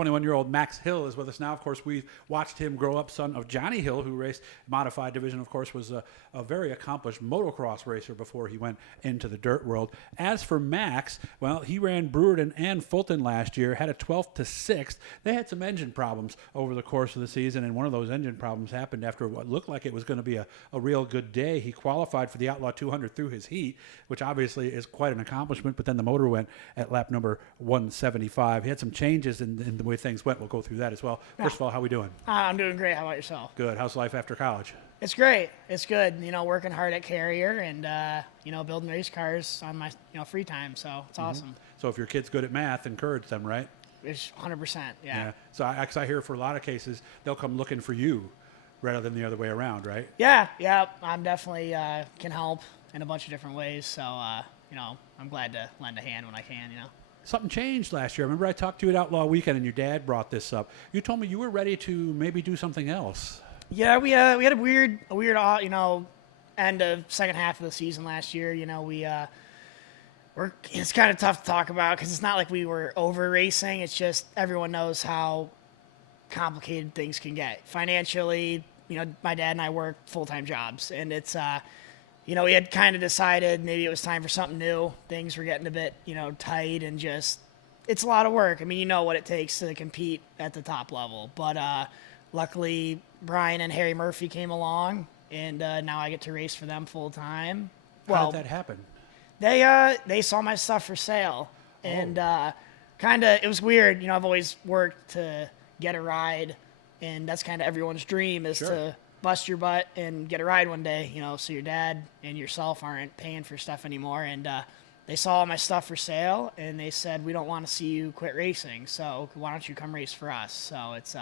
21-year-old Max Hill is with us now. Of course, we watched him grow up, son of Johnny Hill, who raced modified division. Of course, was a very accomplished motocross racer before he went into the dirt world. As for Max, well, he ran Brewerton and Fulton last year, had a 12th to 6th. They had some engine problems over the course of the season, and one of those engine problems happened after what looked like it was going to be a real good day. He qualified for the Outlaw 200 through his heat, which obviously is quite an accomplishment, but then the motor went at lap number 175. He had some changes in the way things went. We'll go through that as well. First of all, how we doing? I'm doing great. How about yourself? Good. How's life after college? It's great. It's good. Working hard at Carrier and, building race cars on my, free time. So it's awesome. So if your kid's good at math, encourage them, right? It's 100%. Yeah. So I hear for a lot of cases, they'll come looking for you rather than the other way around, right? Yeah. I'm definitely can help in a bunch of different ways. So, I'm glad to lend a hand when I can, Something changed last year. I remember I talked to you at Outlaw Weekend, and your dad brought this up. You told me you were ready to maybe do something else. Yeah, we had a weird, end of second half of the season last year. It's kind of tough to talk about because it's not like we were over racing. It's just everyone knows how complicated things can get financially. My dad and I work full-time jobs, and it's we had kind of decided maybe it was time for something new. Things were getting a bit, tight, and just it's a lot of work. I mean, you know what it takes to compete at the top level. But luckily, Brian and Harry Murphy came along, and now I get to race for them full time. How did that happen? They saw my stuff for sale, and it was weird. I've always worked to get a ride, and that's kind of everyone's dream is to bust your butt and get a ride one day, so your dad and yourself aren't paying for stuff anymore. And they saw my stuff for sale, and they said, we don't want to see you quit racing, so why don't you come race for us? So it's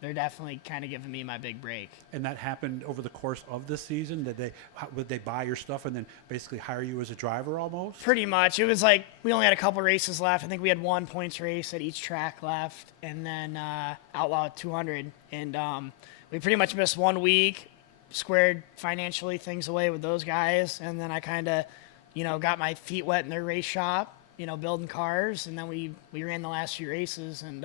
they're definitely kind of giving me my big break. And that happened over the course of the season? Would they buy your stuff and then basically hire you as a driver almost? Pretty much. It was like we only had a couple races left. I think we had 1 points race at each track left, and then Outlaw 200. And we pretty much missed 1 week, squared financially things away with those guys, and then I kind of, got my feet wet in their race shop, building cars, and then we ran the last few races and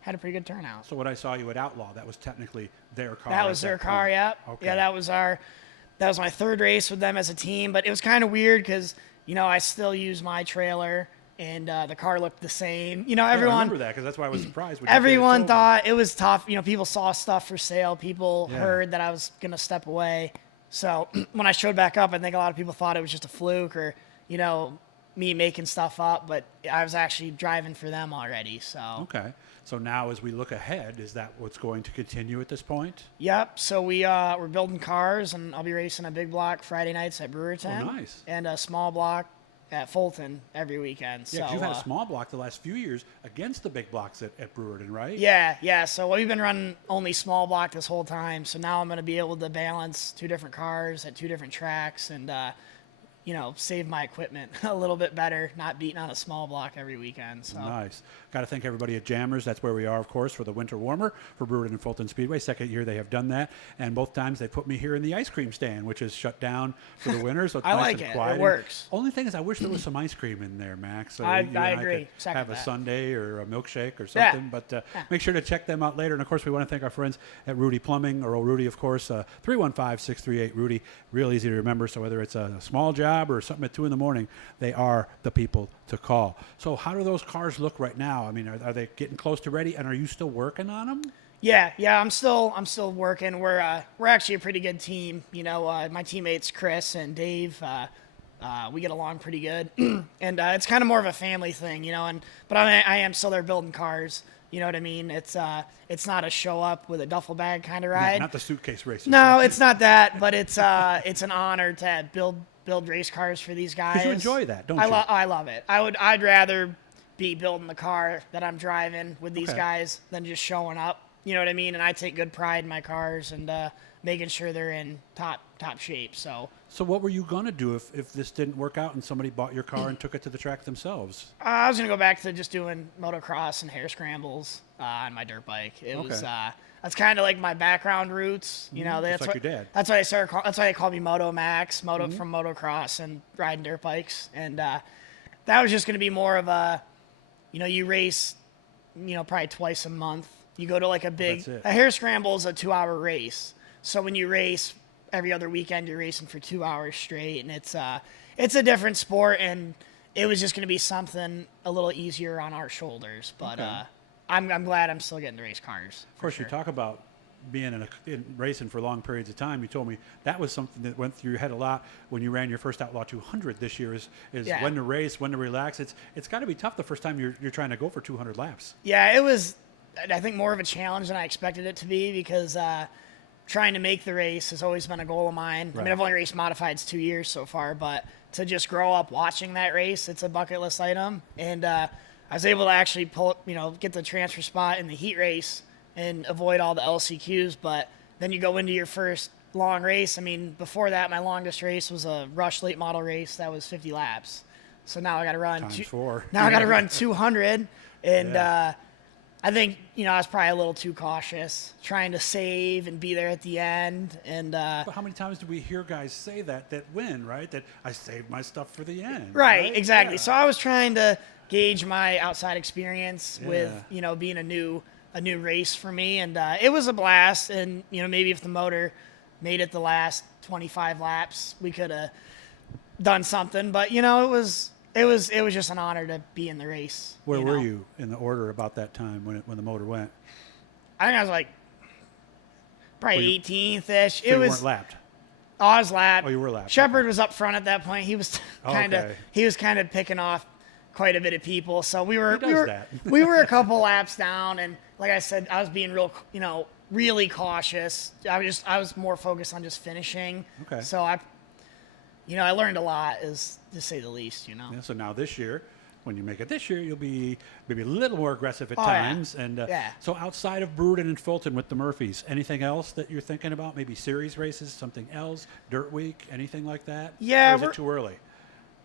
had a pretty good turnout. So when I saw you at Outlaw, that was technically their car? That was their car, yeah. Okay. Yeah, that was my third race with them as a team, but it was kind of weird because, I still use my trailer, and the car looked the same. Everyone. I remember that because that's why I was surprised. When everyone thought it was tough. People saw stuff for sale. People heard that I was going to step away. So when I showed back up, I think a lot of people thought it was just a fluke or, me making stuff up, but I was actually driving for them already. So okay. So now as we look ahead, is that what's going to continue at this point? Yep. So we're building cars, and I'll be racing a big block Friday nights at Brewerton. Oh, nice. And a small block at Fulton every weekend. Yeah, 'cause so, you've had a small block the last few years against the big blocks at Brewerton, right? Yeah. So we've been running only small block this whole time. So now I'm going to be able to balance 2 different cars at 2 different tracks and, save my equipment a little bit better, not beating on a small block every weekend. So. Nice. Got to thank everybody at Jammers. That's where we are, of course, for the winter warmer for Brewerton and Fulton Speedway. Second year they have done that. And both times they put me here in the ice cream stand, which is shut down for the winter. So it's I nice like and it. quiet. It works. Only thing is I wish there was some ice cream in there, Max. So I you and I agree. could have a that. sundae or a milkshake or something. Yeah. But make sure to check them out later. And, of course, we want to thank our friends at Rudy Plumbing, or old Rudy, of course, 315-638-RUDY. Real easy to remember. So whether it's a small job or something at 2 in the morning, they are the people to call. So how do those cars look right now? I mean, are they getting close to ready, and are you still working on them? Yeah, I'm still working. We're actually a pretty good team. My teammates Chris and Dave, we get along pretty good, and it's kind of more of a family thing, but I am still there building cars. You know what I mean? It's not a show up with a duffel bag kind of ride. Yeah, not the suitcase racing. No, it's not that, but it's an honor to build race cars for these guys. Because you enjoy that, don't you? I love it. I'd rather be building the car that I'm driving with these guys than just showing up. You know what I mean? And I take good pride in my cars and making sure they're in top shape. So what were you going to do if this didn't work out and somebody bought your car and took it to the track themselves? I was going to go back to just doing motocross and hare scrambles on my dirt bike. It was that's kind of like my background roots. That's like what, your dad. That's why that's why they call me Moto Max, from motocross and riding dirt bikes. And that was just going to be more of a, you race probably twice a month. You go to like a That's it. hare scramble is a 2-hour race. So when you race every other weekend, you're racing for 2 hours straight, and it's a different sport, and it was just going to be something a little easier on our shoulders. But Okay. I'm glad I'm still getting to race cars. Of course, you talk about being in racing for long periods of time. You told me that was something that went through your head a lot when you ran your first Outlaw 200 this year. Is Yeah. when to race, when to relax. It's got to be tough the first time you're trying to go for 200 laps. Yeah, it was, I think, more of a challenge than I expected it to be because trying to make the race has always been a goal of mine. I Right. mean, I've only raced modifieds 2 years so far, but to just grow up watching that race, it's a bucket list item. And I was able to actually get the transfer spot in the heat race and avoid all the LCQs. But then you go into your first long race. I mean, before that, my longest race was a Rush late model race that was 50 laps. So now I got to run Times 4. Now I got to run 200, and Yeah. I think I was probably a little too cautious, trying to save and be there at the end. And But how many times do we hear guys say that win, right? That I saved my stuff for the end. right, exactly. Yeah. So I was trying to gauge my outside experience Yeah. with being a new race for me, and it was a blast. And maybe if the motor made it the last 25 laps, we could have done something. But it was just an honor to be in the race. Where were you in the order about that time when the motor went? I think I was like probably Well, you- 18th-ish. So you weren't lapped. Oh, I was lapped. Oh, you were lapped. Shepard was up front at that point. He was kind of Okay. picking off quite a bit of people. So we were does that? we were a couple laps down, and like I said, I was being really cautious. I was more focused on just finishing. Okay. So I learned a lot, is to say the least. Yeah, so now this year, when you make it this year, you'll be maybe a little more aggressive at Oh, yeah. times. And Yeah. so outside of Bruden and Fulton with the Murphys, anything else that you're thinking about? Maybe series races, something else, Dirt Week, anything like that? Yeah, Or is it too early?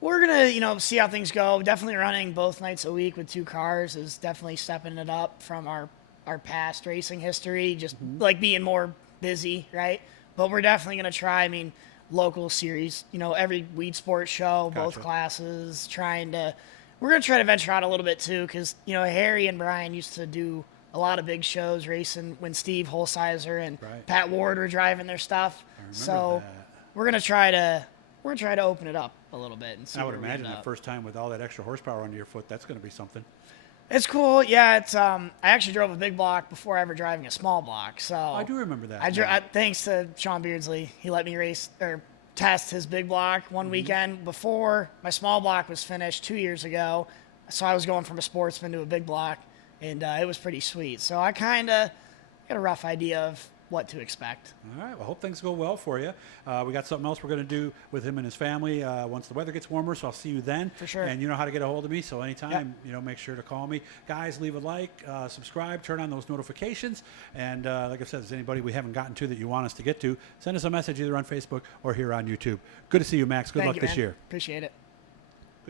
We're gonna, see how things go. Definitely running both nights a week with 2 cars is definitely stepping it up from our past racing history. Just like being more busy, right? But we're definitely gonna try. I mean, local series. Every weed sports show, both Gotcha. classes. We're gonna try to venture out a little bit too, because Harry and Brian used to do a lot of big shows racing when Steve Holsizer and Right. Pat Ward were driving their stuff. remember So that. we're gonna try to open it up a little bit and see. I would where we imagine end that up. first time with all that extra horsepower under your foot, that's going to be something. It's cool. Yeah, it's I actually drove a big block before ever driving a small block. So I do remember that. thanks to Sean Beardsley, he let me race or test his big block one weekend before my small block was finished 2 years ago. So I was going from a sportsman to a big block, and it was pretty sweet. So I kind of got a rough idea of what to expect. All right. Well, hope things go well for you. We got something else we're going to do with him and his family once the weather gets warmer. So I'll see you then. For sure. And you know how to get a hold of me. So anytime, make sure to call me. Guys, leave a like, subscribe, turn on those notifications. And like I said, if there's anybody we haven't gotten to that you want us to get to, send us a message either on Facebook or here on YouTube. Good to see you, Max. Good Thank luck you, this man. year. Appreciate it.